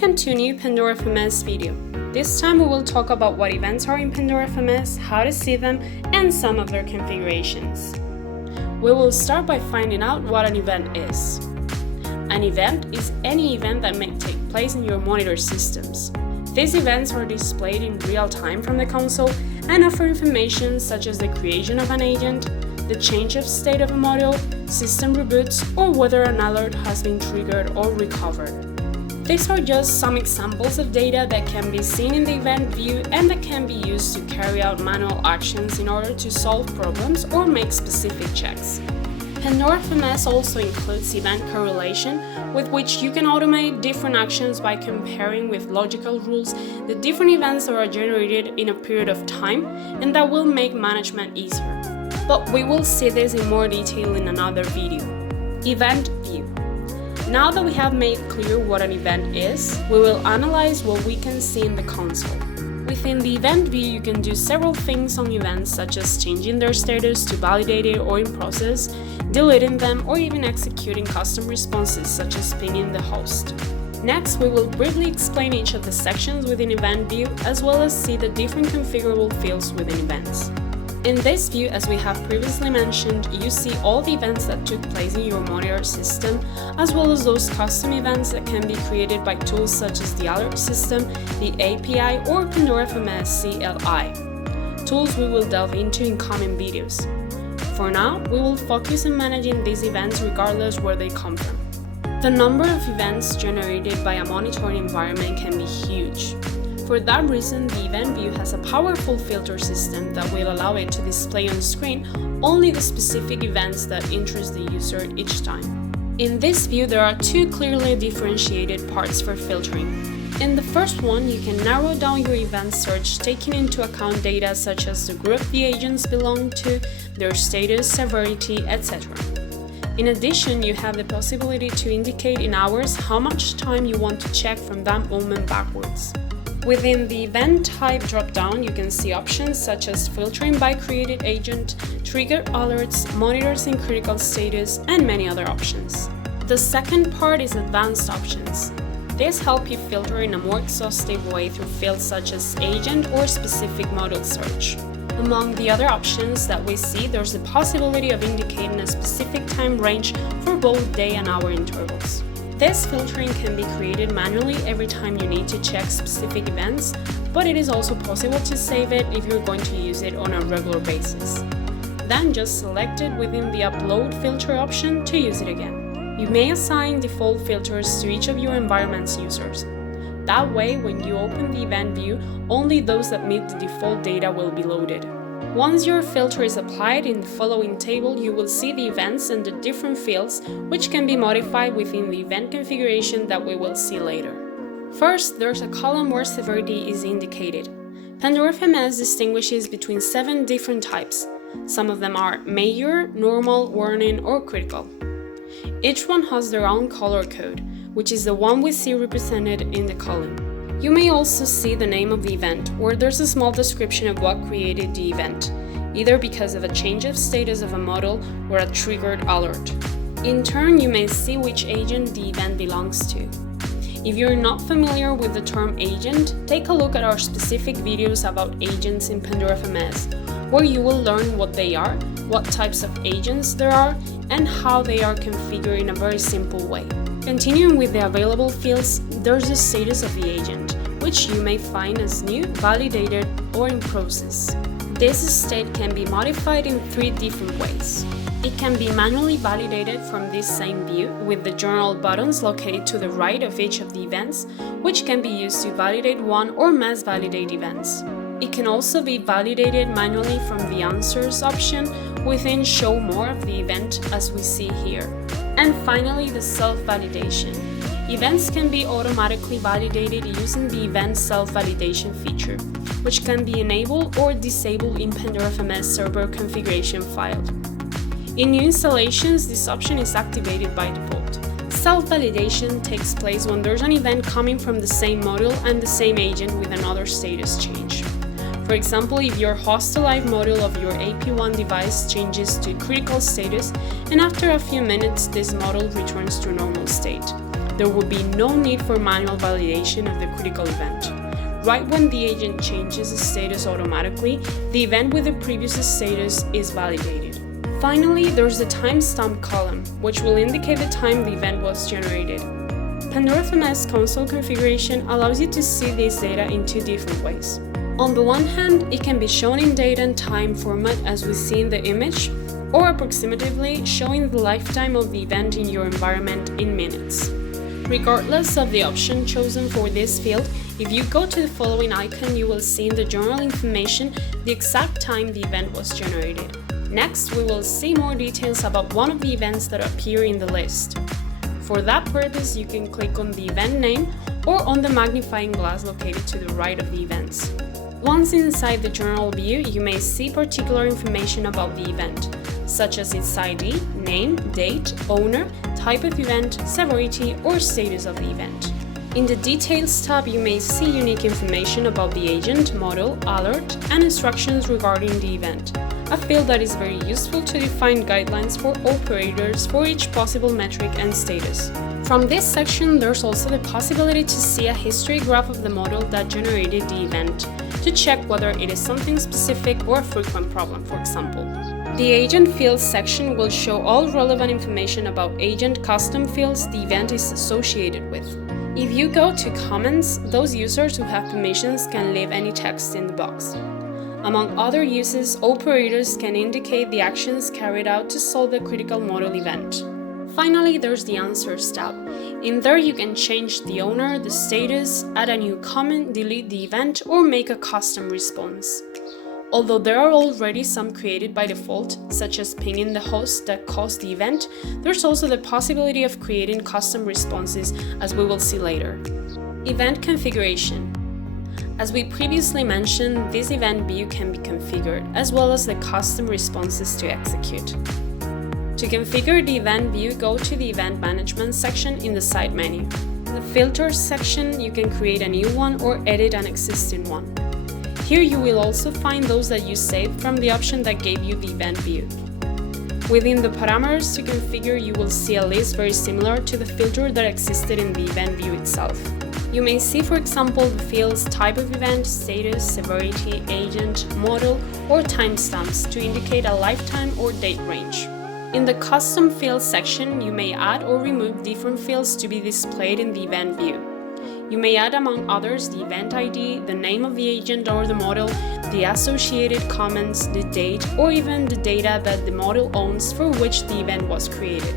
Welcome to a new Pandora FMS video. This time we will talk about what events are in Pandora FMS, how to see them, and some of their configurations. We will start by finding out what an event is. An event is any event that may take place in your monitor systems. These events are displayed in real time from the console and offer information such as the creation of an agent, the change of state of a module, system reboots, or whether an alert has been triggered or recovered. These are just some examples of data that can be seen in the event view and that can be used to carry out manual actions in order to solve problems or make specific checks. Pandora FMS also includes event correlation, with which you can automate different actions by comparing with logical rules the different events that are generated in a period of time, and that will make management easier. But we will see this in more detail in another video. Event view. Now that we have made clear what an event is, we will analyze what we can see in the console. Within the event view, you can do several things on events, such as changing their status to validated or in process, deleting them, or even executing custom responses, such as pinging the host. Next, we will briefly explain each of the sections within event view, as well as see the different configurable fields within events. In this view, as we have previously mentioned, you see all the events that took place in your monitor system, as well as those custom events that can be created by tools such as the alert system, the API, or Pandora FMS CLI. Tools we will delve into in coming videos. For now, we will focus on managing these events regardless where they come from. The number of events generated by a monitoring environment can be huge. For that reason, the event view has a powerful filter system that will allow it to display on screen only the specific events that interest the user each time. In this view, there are two clearly differentiated parts for filtering. In the first one, you can narrow down your event search taking into account data such as the group the agents belong to, their status, severity, etc. In addition, you have the possibility to indicate in hours how much time you want to check from that moment backwards. Within the event type dropdown, you can see options such as filtering by created agent, trigger alerts, monitors in critical status, and many other options. The second part is advanced options. These help you filter in a more exhaustive way through fields such as agent or specific module search. Among the other options that we see, there's the possibility of indicating a specific time range for both day and hour intervals. This filtering can be created manually every time you need to check specific events, but it is also possible to save it if you're going to use it on a regular basis. Then just select it within the Upload Filter option to use it again. You may assign default filters to each of your environment's users. That way, when you open the event view, only those that meet the default data will be loaded. Once your filter is applied, in the following table you will see the events and the different fields, which can be modified within the event configuration that we will see later. First, there's a column where severity is indicated. Pandora FMS distinguishes between 7 different types. Some of them are major, normal, warning, or critical. Each one has their own color code, which is the one we see represented in the column. You may also see the name of the event, where there's a small description of what created the event, either because of a change of status of a model or a triggered alert. In turn, you may see which agent the event belongs to. If you're not familiar with the term agent, take a look at our specific videos about agents in Pandora FMS, where you will learn what they are, what types of agents there are, and how they are configured in a very simple way. Continuing with the available fields, there's the status of the agent, which you may find as new, validated, or in process. This state can be modified in 3 different ways. It can be manually validated from this same view with the journal buttons located to the right of each of the events, which can be used to validate one or mass validate events. It can also be validated manually from the Answers option within Show More of the event, as we see here. And finally, the self-validation. Events can be automatically validated using the Event Self-Validation feature, which can be enabled or disabled in Pandora FMS server configuration file. In new installations, this option is activated by default. Self-validation takes place when there's an event coming from the same module and the same agent with another status change. For example, if your host alive module of your AP1 device changes to critical status, and after a few minutes this module returns to normal state. there will be no need for manual validation of the critical event. Right when the agent changes the status automatically, the event with the previous status is validated. Finally, there's the timestamp column, which will indicate the time the event was generated. Pandora FMS console configuration allows you to see this data in two different ways. On the one hand, it can be shown in date and time format as we see in the image, or approximatively showing the lifetime of the event in your environment in minutes. Regardless of the option chosen for this field, if you go to the following icon, you will see in the general information the exact time the event was generated. Next, we will see more details about one of the events that appear in the list. For that purpose, you can click on the event name or on the magnifying glass located to the right of the events. Once inside the general view, you may see particular information about the event, such as its ID, name, date, owner, type of event, severity, or status of the event. In the Details tab, you may see unique information about the agent, model, alert, and instructions regarding the event, a field that is very useful to define guidelines for operators for each possible metric and status. From this section, there's also the possibility to see a history graph of the model that generated the event, to check whether it is something specific or a frequent problem, for example. The Agent Fields section will show all relevant information about agent custom fields the event is associated with. If you go to Comments, those users who have permissions can leave any text in the box. Among other uses, operators can indicate the actions carried out to solve the critical model event. Finally, there's the Answers tab. In there you can change the owner, the status, add a new comment, delete the event, or make a custom response. Although there are already some created by default, such as pinging the host that caused the event, there's also the possibility of creating custom responses, as we will see later. Event configuration. As we previously mentioned, this event view can be configured, as well as the custom responses to execute. To configure the event view, go to the Event Management section in the side menu. In the Filters section, you can create a new one or edit an existing one. Here you will also find those that you saved from the option that gave you the event view. Within the parameters to configure, you will see a list very similar to the filter that existed in the event view itself. You may see, for example, the fields type of event, status, severity, agent, model, or timestamps to indicate a lifetime or date range. In the Custom Fields section, you may add or remove different fields to be displayed in the event view. You may add, among others, the event ID, the name of the agent or the model, the associated comments, the date, or even the data that the model owns for which the event was created.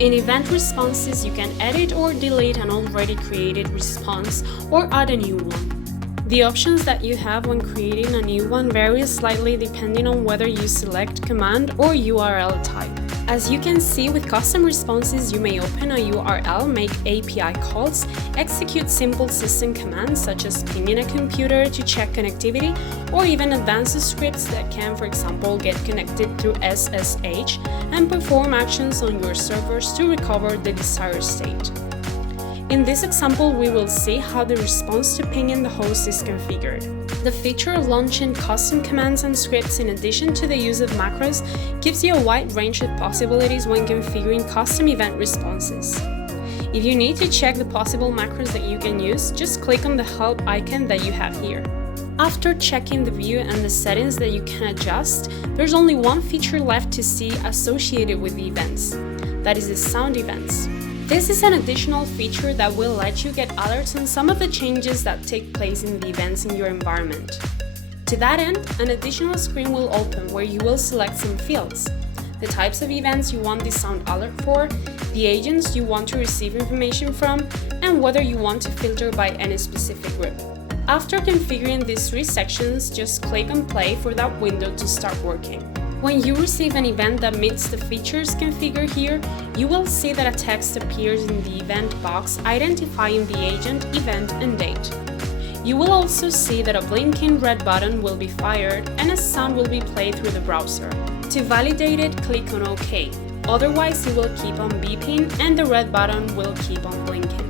In event responses, you can edit or delete an already created response or add a new one. The options that you have when creating a new one vary slightly depending on whether you select command or URL type. As you can see, with custom responses, you may open a URL, make API calls, execute simple system commands such as pinging a computer to check connectivity, or even advanced scripts that can, for example, get connected through SSH and perform actions on your servers to recover the desired state. In this example, we will see how the response to pinging the host is configured. The feature of launching custom commands and scripts in addition to the use of macros gives you a wide range of possibilities when configuring custom event responses. If you need to check the possible macros that you can use, just click on the help icon that you have here. After checking the view and the settings that you can adjust, there's only one feature left to see associated with the events. That is the sound events. This is an additional feature that will let you get alerts on some of the changes that take place in the events in your environment. To that end, an additional screen will open where you will select some fields, the types of events you want the sound alert for, the agents you want to receive information from, and whether you want to filter by any specific group. After configuring these three sections, just click on play for that window to start working. When you receive an event that meets the features configured here, you will see that a text appears in the event box identifying the agent, event, and date. You will also see that a blinking red button will be fired and a sound will be played through the browser. To validate it, click on OK. Otherwise, it will keep on beeping and the red button will keep on blinking.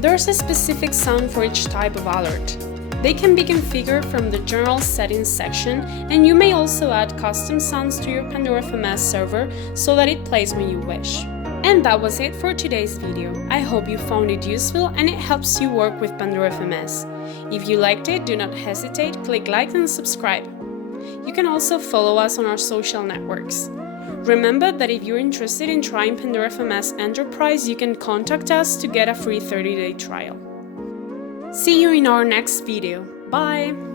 There's a specific sound for each type of alert. They can be configured from the General Settings section, and you may also add custom sounds to your Pandora FMS server so that it plays when you wish. And that was it for today's video. I hope you found it useful and it helps you work with Pandora FMS. If you liked it, do not hesitate, click like and subscribe. You can also follow us on our social networks. Remember that if you're interested in trying Pandora FMS Enterprise, you can contact us to get a free 30-day trial. See you in our next video. Bye!